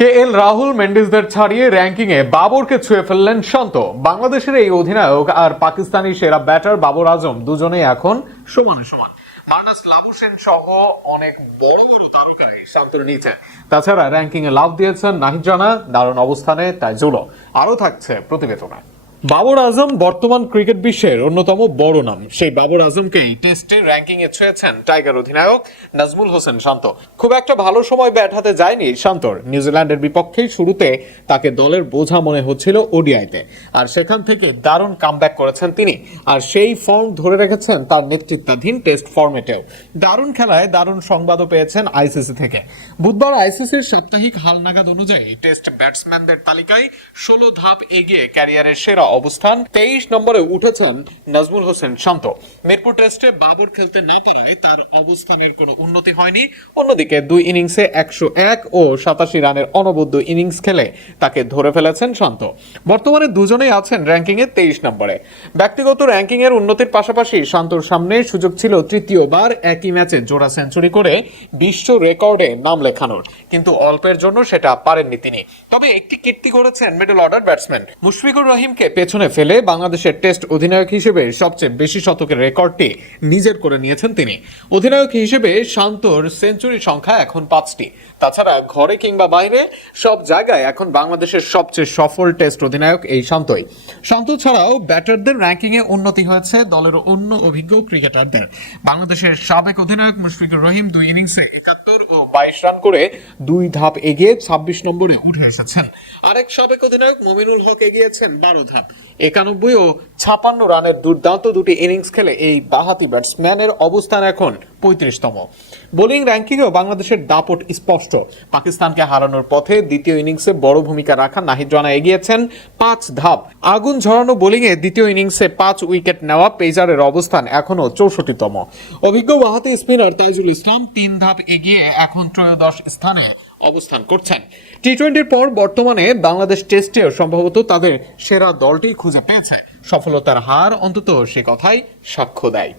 KL Rahul মেন্ডিসদের ছাড়িয়ে র্যাঙ্কিংয়ে বাবরকে ছুঁয়ে ফেললেন শান্ত। বাংলাদেশের এই অধিনায়ক আর পাকিস্তানি সেরা ব্যাটার বাবর আজম দুজনেই এখন সমানে সমান। মার্নাস লাবুশেন সহ অনেক বড় বড় তারকাই শান্তর নিচে। তাছাড়া র্যাঙ্কিং এ লাভ দিয়েছেন নাহিদ রানা, দারুণ অবস্থানে তাইজুলও। আরও থাকছে প্রতিবেদনে। বাবর আজম বর্তমান ক্রিকেট বিশ্বের অন্যতম বড় নাম। সেই বাবর আজমকেই টেস্টে র্যাঙ্কিং এ ছুঁয়েছেন টাইগার অধিনায়ক নাজমুল হোসেন শান্ত। খুব একটা ভালো সময় ব্যাট হাতে যায়নি শান্তর। নিউজিল্যান্ডের বিপক্ষেই শুরুতে তাকে দলের বোঝা মনে হচ্ছিল ওডিআইতে, আর সেখান থেকে দারুণ কামব্যাক করেছেন তিনি। আর সেই ফর্ম ধরে রেখেছেন তার নেতৃত্বাধীন টেস্ট ফর্মেটেও। দারুণ খেলায় দারুণ সংবাদও পেয়েছেন আইসিসি থেকে। বুধবার আইসিসির সাপ্তাহিক হালনাগাদ অনুযায়ী টেস্ট ব্যাটসম্যানদের তালিকায় 16 ধাপ এগিয়ে ক্যারিয়ারের সেরা অবস্থান 23 নম্বরে উঠেছেন নাজমুল হোসেন শান্ত। মিরপুর টেস্টে বাবর খেলতে না পারায় তার অবস্থানের কোনো উন্নতি হয়নি। অন্যদিকে 2 ইনিংসে 101 ও 87 রানের অনবদ্য ইনিংস খেলে তাকে ধরে ফেলেছেন শান্ত। বর্তমানে দুজনেই আছেন র্যাঙ্কিং এ 23 নম্বরে। ব্যক্তিগত র্যাঙ্কিং এর উন্নতির পাশাপাশি শান্তর সামনে সুযোগ ছিল তৃতীয়বার একই ম্যাচে জোড়া সেঞ্চুরি করে বিশ্ব রেকর্ডে নাম লেখানোর, কিন্তু অল্পের জন্য সেটা পারেননি তিনি। তবে একটি কীর্তি করেছেন মিডল অর্ডার ব্যাটসম্যান মুশফিকুর রহিমকে পেছনে ফেলে বাংলাদেশের টেস্ট অধিনায়ক হিসেবে সবচেয়ে বেশি শতকের রেকর্ডটি নিজের করে নিয়েছেন তিনি। অধিনায়ক হিসেবে শান্তর সেঞ্চুরি সংখ্যা এখন 5টি। তাছাড়া ঘরে কিংবা বাইরে সব জায়গায় এখন বাংলাদেশের সবচেয়ে সফল টেস্ট অধিনায়ক এই শান্তই। শান্ত ছাড়াও ব্যাটারদের র্যাঙ্কিং এ উন্নতি হয়েছে দলের অন্য অভিজ্ঞ ক্রিকেটারদের। বাংলাদেশের সাবেক অধিনায়ক মুশফিকুর রহিম 2 ইনিংসে 71 ও 22 রান করে 2 ধাপ এগিয়ে 26 নম্বরে উঠে এসেছেন। আরেক সাবেক অধিনায়ক মুমিনুল হক এগিয়েছেন 12 ধাপ। 91 ও 56 রানের দুর্দান্ত দুটি ইনিংস খেলে এই বাঁহাতি ব্যাটসম্যানের অবস্থান এখন 35তম। বোলিং র্যাঙ্কিংয়েও বাংলাদেশের দাপট স্পষ্ট। পাকিস্তানকে হারানোর পথে দ্বিতীয় ইনিংসে বড় ভূমিকা রাখা নাহিদ রানা এগিয়েছেন 5 ধাপ। আগুন ঝরানো বোলিংয়ে দ্বিতীয় ইনিংসে 5 উইকেট নেওয়া পেজারের অবস্থান এখনও 64তম। অভিজ্ঞ বাঁহাতি স্পিনার তাইজুল ইসলাম 3 ধাপ এগিয়ে এখন 13শ স্থানে অবস্থান করছেন। টি-20-র পর বর্তমানে বাংলাদেশ টেস্টেও সম্ভবত তাদের সেরা দলটি খুঁজে পেয়েছে। সফলতার হার অন্তত সে কথাই সাক্ষ্য দেয়।